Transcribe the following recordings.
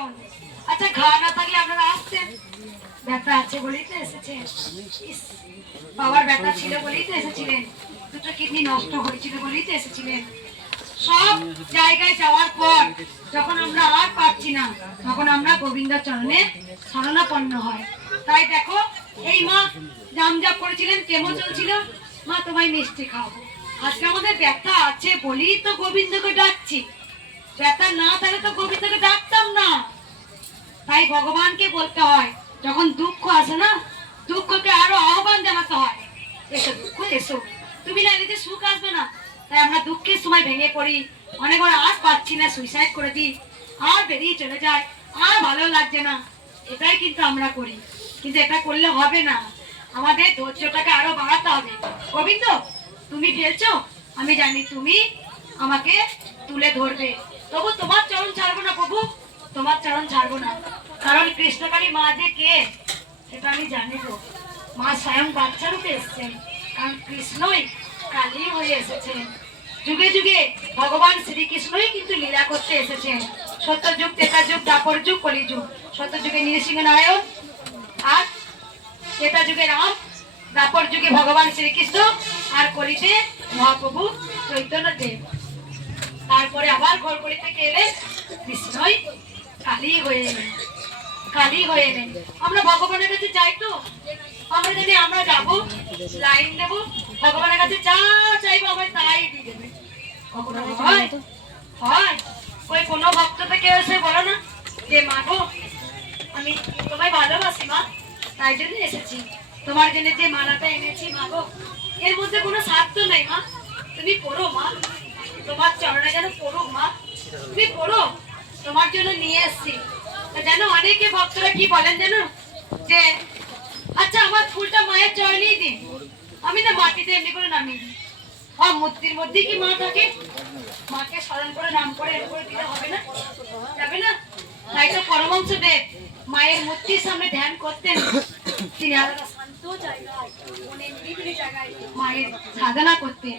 ভীষণ। আচ্ছা ঘা না থাকলে আপনারা আসছেন? ব্যথা আছে বলেই তো এসেছেন। ইস, বাবার ব্যথা ছিল বলেই তো এসেছিলেন। দুটো কিডনি নষ্ট হয়েছিল বলেই তো এসেছিলেন। সব জায়গায় যাওয়ার পর যখন আমরা আর পাচ্ছি না, তখন আমরা গোবিন্দ চরণে শরণাপন্ন হয়। তাই দেখো, এই মা জামজাপ করেছিলেন, কেমন চলছিল, মা তোমায় মিষ্টি খাওয়াবো। আজকে আমাদের ব্যথা আছে বলেই তো গোবিন্দকে ডাকছি। ব্যথা না থাকলে তো গোবিন্দকে ডাকতাম না। তাই ভগবানকে বলতে হয়, যখন দুঃখ আসে না, দুঃখকে আরো আহ্বান জানাতে হয়, এসো দুঃখ এসো, তুমি না এলে সুখ আসবে না। তাই আমরা দুঃখের সময় ভেঙে পড়ি, অনেক আর পাচ্ছি না, সুইসাইড করে দিই, আর বেরিয়ে চলে যায়, আর ভালো লাগছে না। এটাই কিন্তু আমরা করি, কিন্তু এটা করলে হবে না। আমাদের ধৈর্যটাকে আরো বাড়াতে হবে। গোবিন্দ তুমি ফেলছো, আমি জানি তুমি আমাকে তুলে ধরবে, তবু তোমার চরণ ছাড়বো না প্রভু, তোমার চরণ ছাড়বো না। কারণ কৃষ্ণকালী মা যে কে সেটা আমি জানি তো। মা স্বয়ং বাচ্চা রূপে এসেছেন, কারণ কৃষ্ণই কালী হয়ে এসেছেন। যুগে যুগে ভগবান শ্রীকৃষ্ণই কিন্তু লীলা করতে এসেছেন। সত্যযুগ, ত্রেতা যুগ, দ্বাপর যুগ, কলিযুগ। সত্যযুগে নৃসিংহ নারায়ণ, আর ত্রেতা যুগে রাম, দ্বাপর যুগে ভগবান শ্রীকৃষ্ণ, আর কলিতে মহাপ্রভু চৈতন্য দেব। তারপরে আবার ঘরকলি থেকে এলেন কৃষ্ণই কালী হয়ে এলেন, কালী হয়ে এলেন। আমরা ভগবানের কাছে যাই তো, আমরা যদি আমরা যাবো, লাইন দেবো, ভগবানের কাছে যা চাইবো আমায় তাই দিয়ে দেবে। কখনো হয়? হয়? ওই কোনো ভক্ত থেকে এসে বলো না যে মা গো আমি তোমায় ভালোবাসি মা, তাই জন্য এসেছি, তোমার জন্য যে মালাটা এনেছি মা গো, এর মধ্যে কোনো স্বার্থ নেই মা, তুমি পড়ো মা, তোমার চরণে যেন পড়ুক মা, তুমি পড়ো, তোমার জন্য নিয়ে এসছি। জানো অনেকে ভক্তরা কি বলেন জানো, যে আচ্ছা আমার ফুলটা মায়ের চরণেই দিন, আমি না মাটিতে এমনি করে নামিয়ে দিই। আর মূর্তির মধ্যে কি মা থাকে, মাকে স্মরণ করে নাম করে এর করে দিলে হবে না, যাবে না। তাই তো পরমহংস দেব মায়ের মূর্তির সামনে ধ্যান করতেন, তিনি আলাদা শান্ত জায়গায়, মনের নিরিবিলি জায়গায় মায়ের সাধনা করতেন।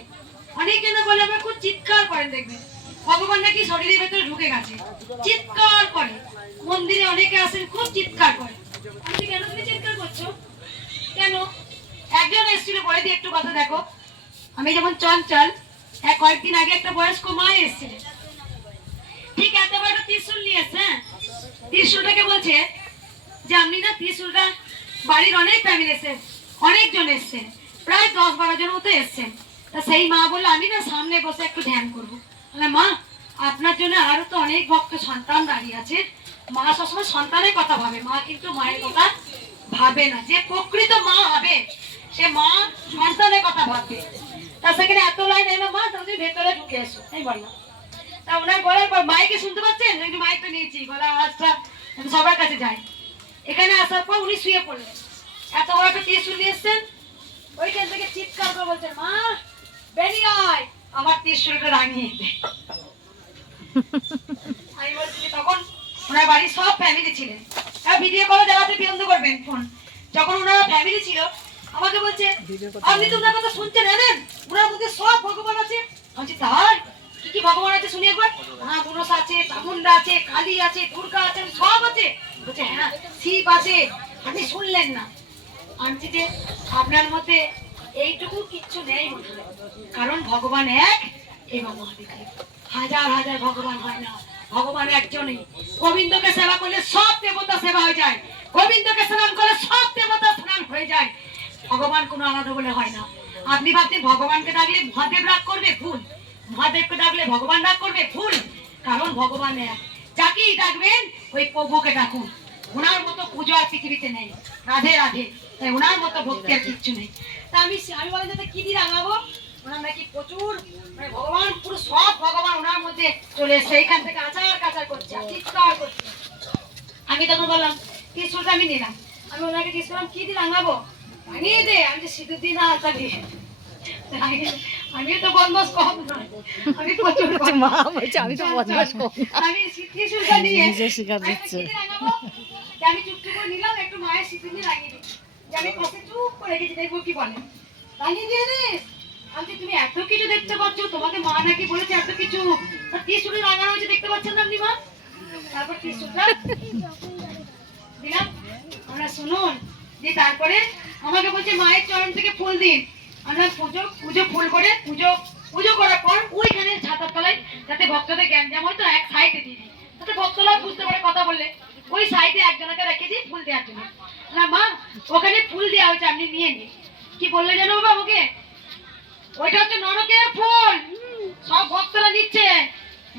অনেক জন বলে আমরা খুব চিৎকার করেন, দেখবেন ভগবান নাকি শরীরের ভেতরে ঢুকে গেছে, চিৎকার করে। মন্দিরে অনেকে আসেন খুব চিৎকার করে, আমি কেন তুমি চিৎকার করছো কেন? একজন এসেছিল বলে দিয়ে একটু কথা দেখো, আমি যেমন চঞ্চল, কয়েকদিন আগে একটা বয়স্ক মা এসেছিলেন, ঠিক এত বড় ত্রিশূল নিয়ে এসছে। হ্যাঁ, ত্রিশূলটাকে বলছে যে আপনি না ত্রিশূলটা, বাড়ির অনেক ফ্যামিলি এসেছেন, অনেকজন এসছেন, প্রায় 10-12 জন মতো এসছেন। তা সেই মা বললো আমি না সামনে বসে একটু ধ্যান করবো। মা আপনার জন্য আরো তো অনেক ভক্ত সন্তান দাঁড়িয়ে আছে, মা সবসময় সন্তানের কথা ভাবে, মা কিন্তু মায়ের কথা ভাবে না। যে প্রকৃত মা হবে সে মা সন্তানের কথা ভাববে। তা সেখানে এত লাইন এলো, মা তুমি ভেতরে ঢুকে এসো, আমি বললাম। তা ওনার বলার পর মাইকে শুনতে পাচ্ছেন, মাইক তো নিয়েছি, বলা আওয়াজটা সবার কাছে যায়। এখানে আসার পর উনি শুয়ে পড়লেন, এত বড় একটা ত্রিশূল নিয়ে এসছেন, ওইখান থেকে চিৎকার করে বলছেন মা বেরিয়ে আয়, আমার ত্রিশূলটা রাঙিয়ে দে। আমি বলছি তখন ওনার বাড়ির সব ফ্যামিলি ছিলেন, ভিডিও কলে দেওয়াতে বন্ধ করবেন ফোন। যখন ওনারা ফ্যামিলি ছিল আমাকে বলছে আপনি তো ওনার কথা শুনছেন, জানেন ওনার মধ্যে সব ভগবান আছে। বলছি তাই কি কি ভগবান আছে শুনি একবার। হ্যাঁ মনস আছে, চামুন্ডা আছে, কালী আছে, দুর্গা আছে, সব আছে। বলছে হ্যাঁ শিব আছে, আপনি শুনলেন না। আমি যে আপনার মধ্যে এইটুকু কিচ্ছু নেই মনে হয়, কারণ ভগবান এক এবং হাজার হাজার ভগবান হয় না, ভগবান একজনই। গোবিন্দকে সেবা করলে সব দেবতা সেবা হয়ে যায়, গোবিন্দকে স্নান করলে সব দেবতা স্নান হয়ে যায়, ভগবান কোনো আলাদা বলে হয় না। আপনি ভাবছেন ভগবানকে ডাকলে মহাদেব রাগ করবে, ভুল। মহাদেবকে ডাকলে ভগবান রাগ করবে, ভুল। কারণ ভগবান এক, যাকেই ডাকবেন ওই প্রভুকে ডাকুন, ওনার মতো পুজো আর পৃথিবীতে নেই। রাধে রাধে। তাই ওনার মতো ভক্তি আর কিচ্ছু নেই। তা আমি বলেন যাতে কি দিয়ে রাঙাবো, ওনার নাকি প্রচুর মানে ভগবান, পুরো সব ভগবান ওনার মধ্যে চলে এসছে, এইখান থেকে আচার কাচার করছে, চিৎকার করছে। আমি তখন বললাম ত্রিশূলটা আমি নিলাম, আমি ওনাকে জিজ্ঞেস করলাম কি দিয়ে রাঙাবো, রাঙিয়ে দে। আমি যে সিঁদুর দিই না আলতা দিয়ে, আমিও তো বদমাস কম নয়, আমি প্রচুর আমি তো বদমাস কম, আমি ত্রিশূলটা নিয়ে নিজে শিকার দিচ্ছে। আমি চুপটি করে নিলাম, একটু মায়ের সিঁদুর দিয়ে রাঙিয়ে দিই, যে আমি পাশে চুপ করে রেখেছি, দেখবো কি বলে। রাঙিয়ে দিয়ে দিস। আমি তুমি এত কিছু দেখতে পাচ্ছ, তোমাকে মা নাকি বলেছে এত কিছু, ত্রিশূলে রাঙানো হয়েছে দেখতে পাচ্ছেন না আপনি মা? তারপর কি শুনলাম দিলাম আমরা শুনুন যে তারপরে আমাকে বলছে মায়ের চরণ থেকে ফুল দিন। আমরা পুজো পুজো ফুল করে পুজো পুজো করার পর ওইখানে ছাতার তলায় যাতে ভক্তদের গ্যাঞ্জাম হয় তো এক সাইডে দিয়ে দিই, যাতে ভক্তরা বুঝতে পারে কথা বললে ওই সাইডে একজনকে রেখে দিই ফুল দেওয়ার জন্য। না মা ওখানে ফুল দেওয়া হয়েছে আপনি নিয়ে নিন। কি বললে জানো বাবা আমাকে? ওইটা হচ্ছে নরকের ফুল, সব ভক্তরা নিচ্ছে,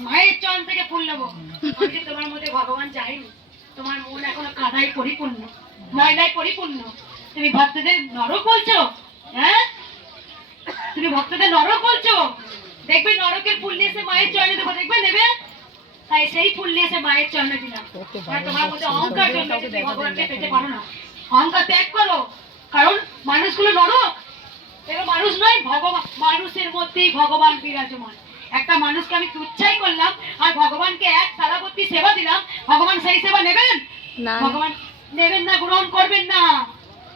মায়ের চরণ থেকে ফুল নেবো। আমি যে তোমার মধ্যে ভগবান যায়নি, তোমার মন এখনো কাদায় পরিপূর্ণ, ময়লায় পরিপূর্ণ, তুমি ভক্তদের নরক বলছো? হ্যাঁ তুমি ভক্তদের নরক বলছো? দেখবে নরকের ফুল নিয়ে এসে মায়ের চরণে দেবো, দেখবে নেবে। তাই সেই ফুল নিয়ে এসে মায়ের চরণে দিলাম। তোমার মধ্যে অহংকার জন্মেছে, তুমি ভগবানকে পেতে পারো না, অহংকার ত্যাগ করো। কারণ মানুষগুলো নরক, এগুলো মানুষ নয়, ভগবান। মানুষের মধ্যেই ভগবান বিরাজমান। একটা মানুষকে আমি তুচ্ছাই করলাম আর ভগবানকে এক তালাবর্তী সেবা দিলাম, ভগবান সেই সেবা নেবেন? ভগবান নেবেন না, গ্রহণ করবেন না।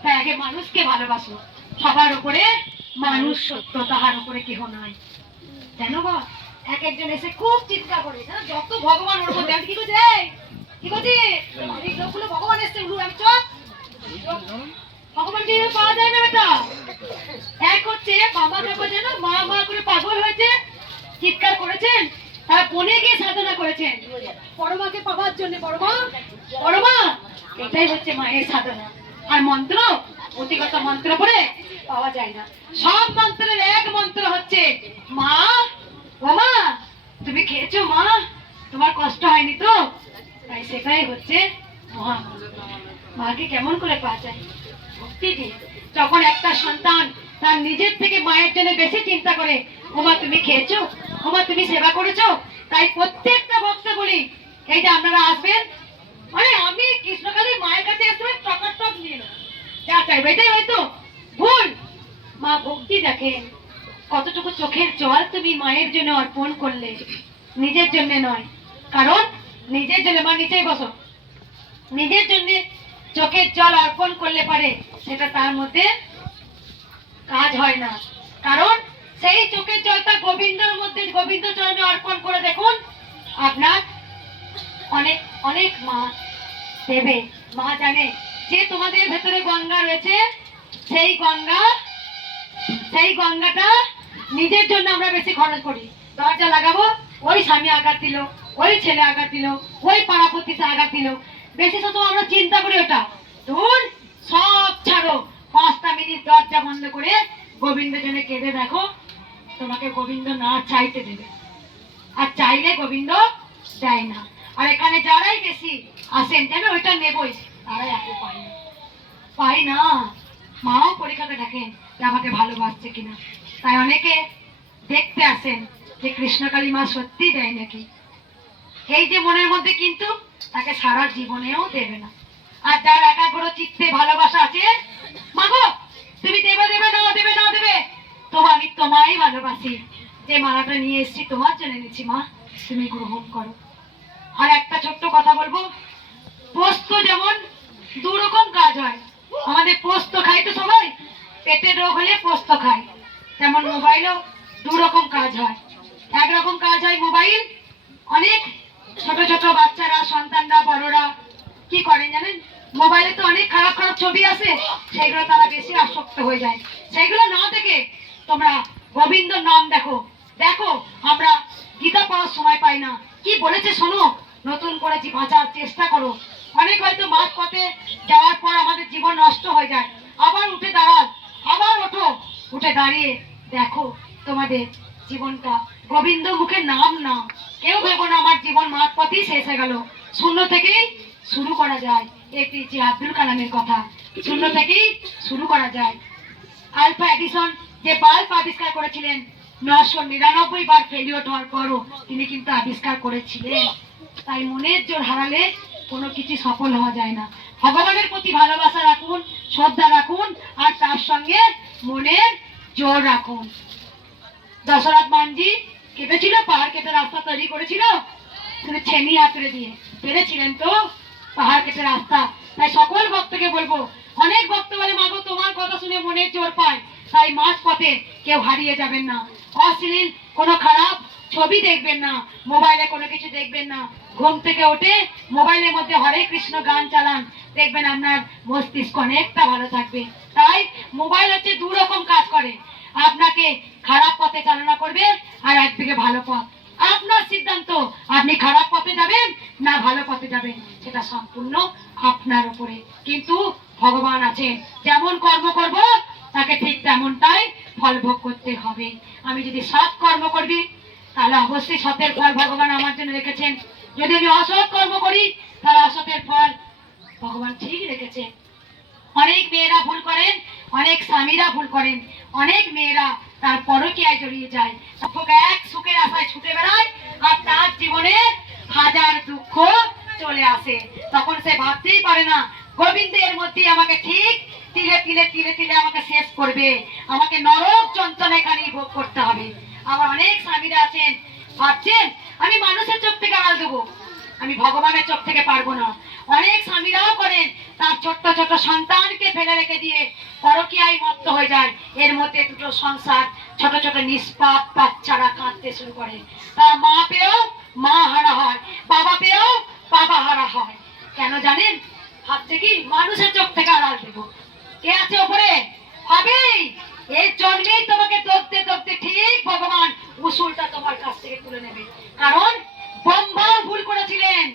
তাই আগে মানুষকে ভালোবাসো, সবার উপরে মানুষ সত্য, তাহার উপরে কেহ নাই। জানো বা এক একজন এসে খুব চিৎকার করে, যত ভগবান ওর মধ্যে। আমি কি করছি, কি করছি, অনেক লোকগুলো ভগবান এসছে, আমি চপ ভগবানকে পাওয়া যায় না বেটা। এক হচ্ছে বাবা বাবা যেন মা মা করে পাগল হয়েছে, চিৎকার করেছেন, তার বনে গিয়ে সাধনা করেছেন পরমাকে পাওয়ার জন্য। পরমা পরমা এটাই হচ্ছে মায়ের সাধনা। আর মন্ত্র অতিগত মন্ত্র পড়ে পাওয়া যায় না। সব মন্ত্রের এক মন্ত্র হচ্ছে মা। ও মা তুমি খেয়েছো মা, তোমার কষ্ট হয়নি তো? তাই সেটাই হচ্ছে মহামন্ত্র। মাকে কেমন করে পাওয়া যায়? ভক্তি দিয়ে। যখন একটা সন্তান তার নিজের থেকে মায়ের জন্য বেশি চিন্তা করে, ওমা তুমি খেয়েছো, ওমা তুমি সেবা করেছো। তাই প্রত্যেকটা ভক্ত বলি, এই যে আপনারা আসবেন, মানে আমি কৃষ্ণকালী মায়ের কাছে আসবেন টকাটক নিয়ে নেব, যা চাইবে এটাই হয়তো ভুল। মা ভক্তি দেখেন, কতটুকু চোখের জল তুমি মায়ের জন্য অর্পণ করলে, নিজের জন্য নয়। কারণ নিজের জন্য, মা নিচেই বসো, নিজের জন্য চোখের জল অর্পণ করলে পারে সেটা তার মধ্যে কাজ হয় না। কারণ সেই চোখের জলটা গোবিন্দর মধ্যে, গোবিন্দ চরণে অর্পণ করে দেখুন, আপনার অনেক অনেক মা দেবে। মা জানে যে তোমাদের ভেতরে গঙ্গা রয়েছে, সেই গঙ্গাটা নিজের জন্য আমরা বেশি খরচ করি। দরজা লাগাবো, ওই স্বামী আঘাত দিল, ওই ছেলে আঘাত দিল, ওই পাড়া প্রতিটা আঘাত দিল, বেশি শুধু আমরা চিন্তা করি ওটা। দূর, সব ছাড়ো, 5টা মিনিট দরজা বন্ধ করে গোবিন্দের জন্য কেঁদে দেখো, তোমাকে গোবিন্দ না চাইতে দেবে। আর চাইলে গোবিন্দ দেয় না। আর এখানে যারাই বেশি আসেন যেন ওইটা নেবই, তারাই আপনি পাই না। মাও পরীক্ষাতে দেখেন যে আমাকে ভালোবাসছে কিনা। তাই অনেকে দেখতে আসেন যে কৃষ্ণকালী মা সত্যি দেয় নাকি। এই যে মনের মধ্যে, কিন্তু তাকে সারা জীবনেও দেবে না। আর যার একাগ্র চিত্তে ভালোবাসা আছে, মাগো তুমি দেবে দেবে না দেবে না দেবে, তো আমি তোমায় ভালোবাসি, যে মালাটা নিয়ে এসেছি তোমার জন্য এনেছি মা, তুমি গ্রহণ করো। আর একটা ছোট্ট কথা বলবো, পোস্ত যেমন 2 রকম কাজ হয়। আমাদের পোস্ত খাই তো সবাই, পেটের রোগ হলে পোস্ত খাই, তেমন মোবাইলও 2 রকম কাজ হয়। একরকম কাজ হয় মোবাইল, অনেক ছোট ছোট বাচ্চারা, সন্তানরা, বড়রা কি করেন জানেন, মোবাইলে তো অনেক খারাপ খারাপ ছবি আছে, সেইগুলো তারা বেশি আসক্ত হয়ে যায়। সেইগুলো না দেখে তোমরা গোবিন্দ নাম দেখো। দেখো আমরা গীতা পড়ার সময় পাই না, কি বলেছে শোনো, নতুন করে বাঁচার চেষ্টা করো। অনেক হয়তো মাঝ পথে যাওয়ার পর আমাদের জীবন নষ্ট হয়ে যায়, আবার উঠে দাঁড়াও, আবার ওঠো, উঠে দাঁড়িয়ে দেখো তোমাদের জীবনটা গোবিন্দ মুখে নাম না। কেউ ভেবো না আমার জীবন মাঝ পথেই শেষ হয়ে গেল। শূন্য থেকেই শুরু করা যায়। এপিজে আব্দুল কালামের কথা, শূন্য থেকেই শুরু করা যায়। আলফা এডিসন যে বাল্ব আবিষ্কার করেছিলেন, 999 বার ফেলিওর হওয়ার পরও তিনি কিন্তু আবিষ্কার করেছিলেন। তাই মনের জোর হারালে কোনো কিছু সফল হওয়া যায় না। ভগবানের প্রতি ভালোবাসা রাখুন, শ্রদ্ধা রাখুন, আর তার সঙ্গে মনের জোর রাখুন। দশরথ মানজি কেটেছিল, পাহাড় কেটে রাস্তা তৈরি করেছিল, শুধু ছেনি হাতড়ে দিয়ে পেরেছিলেন তো পাহাড় কেটে রাস্তা। তাই সকল ভক্তকে বলবো, অনেক ভক্ত বলে মাগো তোমার কথা শুনে মনের জোর পায়, তাই মাঝ পথে কেউ হারিয়ে যাবেন না। অশ্লীল কোনো খারাপ ছবি দেখবেন না, মোবাইলে কোনো কিছু দেখবেন না, ঘুম থেকে উঠে মোবাইলের মধ্যে হরে কৃষ্ণ গান চালান, দেখবেন আপনার মস্তিষ্ক অনেকটা ভালো থাকবে। তাই মোবাইল হচ্ছে দু রকম কাজ করে, আপনাকে খারাপ পথে চালনা করবে আর একদিকে ভালো পথ। আপনার সিদ্ধান্ত, আপনি খারাপ পথে যাবেন না ভালো পথে যাবেন, সেটা সম্পূর্ণ আপনার উপরে। কিন্তু ভগবান আছেন, যেমন কর্ম করব তাকে ঠিক তেমনটাই ফল ভোগ করতে হবে। আমি যদি সৎ কর্ম করবি তাহলে অবশ্যই সতের ফল ভগবান আমার জন্য রেখেছেন। যদি আমি অসৎ কর্ম করি তাহলে অসতের ফল ভগবান ঠিক রেখেছেন। অনেক মেয়েরা ভুল করেন, অনেক স্বামীরা ভুল করেন, অনেক মেয়েরা তার পরকীয়ায় জড়িয়ে যায়, এক সুখের আশায় ছুটে বেড়ায় আর তার জীবনে হাজার দুঃখ চলে আসে। তখন সে ভাবতেই পারে না গোবিন্দের মধ্যে আমাকে ঠিক তিলে তিলে তিলে তিলে আমাকে শেষ করবে, আমাকে নরক যন্ত্রণা এখানে ভোগ করতে হবে। আমার অনেক স্বামীরা আছেন ভাবছেন আমি মানুষের চোখ থেকে আড়াল দেবো, আমি ভগবানের চোখ থেকে পারবো না। অনেক স্বামীরাও করেন, তার ছোট্ট ছোট্ট সন্তানকে ফেলে রেখে দিয়ে পরকীয়ায় মত্ত হয়ে যায়। এর মধ্যে দুটো সংসার ছোট ছোট নিষ্পাপ বাচ্চারা কাঁদতে শুরু করে। তারা মা পেয়েও মা হারা হয়, বাবা পেয়েও বাবা হারা হয়। কেন জানেন? ভাবছে কি মানুষের চোখ থেকে আড়াল দেবো। কে আছে ওপরে? হবেই। এই জন্মেই তোমাকে দৌড়তে দৌড়তে ঠিক ভগবান উসুলটা তোমার কাছ থেকে তুলে নেবে। কারণ ব্রহ্মাও ভুল করেছিলেন,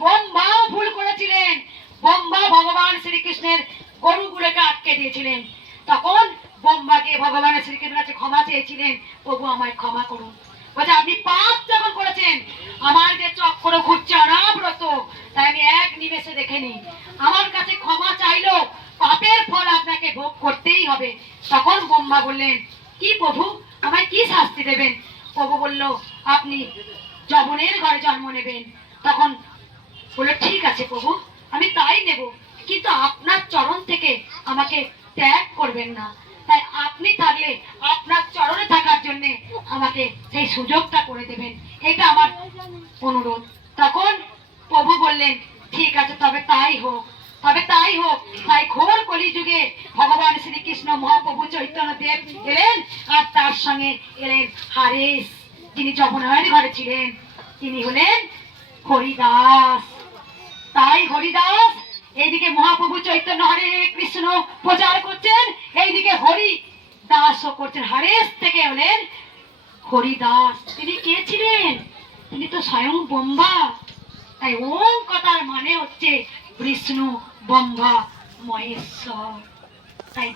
ব্রহ্মাও ভুল করেছিলেন। ব্রহ্মা ভগবান শ্রীকৃষ্ণের গরুগুলোকে আটকে দিয়েছিলেন। তখন ব্রহ্মাকে ভগবানের শ্রীকৃষ্ণের কাছে ক্ষমা চেয়েছিলেন, প্রভু আমায় ক্ষমা করুন। বলছে আপনি পাপ যখন করেছেন, আমার যে চক্র ঘুরছে অনাব্রত, তাই আমি এক নিমেষে দেখে নিই, আমার কাছে ক্ষমা চাইলো, পাপের ফল আপনাকে ভোগ করতেই হবে। তখন ব্রহ্মা বললেন কি প্রভু, আমায় কি শাস্তি দেবেন? প্রভু বলল আপনি যবনের ঘরে জন্ম নেবেন। তখন বললো ঠিক আছে প্রভু, আমি তাই নেব, কিন্তু আপনার চরণ থেকে আমাকে ত্যাগ করবেন না। তাই আপনি থাকলে আপনার চরণে থাকার জন্য আমাকে সেই সুযোগটা করে দেবেন, এটা আমার অনুরোধ। তখন প্রভু বললেন ঠিক আছে, তবে তাই হোক, তবে তাই হোক। তাই ঘোর কলিযুগে ভগবান শ্রীকৃষ্ণ মহাপ্রভু চৈতন্য দেব এলেন, আর তার সঙ্গে এলেন হারেশ, যিনি যমুনার ঘরে ছিলেন, তিনি হলেন হরিদাস। তাই হরিদাস এইদিকে মহাপ্রভু চৈতন্য হরে কৃষ্ণ প্রচার করছেন, এইদিকে হরি দাসও করছেন। হারেস থেকে হলেন হরিদাস। তিনি কে ছিলেন? তিনি তো স্বয়ং ব্রহ্মা। তাই ওম কথার মানে হচ্ছে বিষ্ণু ব্রহ্মা মহেশ্বর। তাই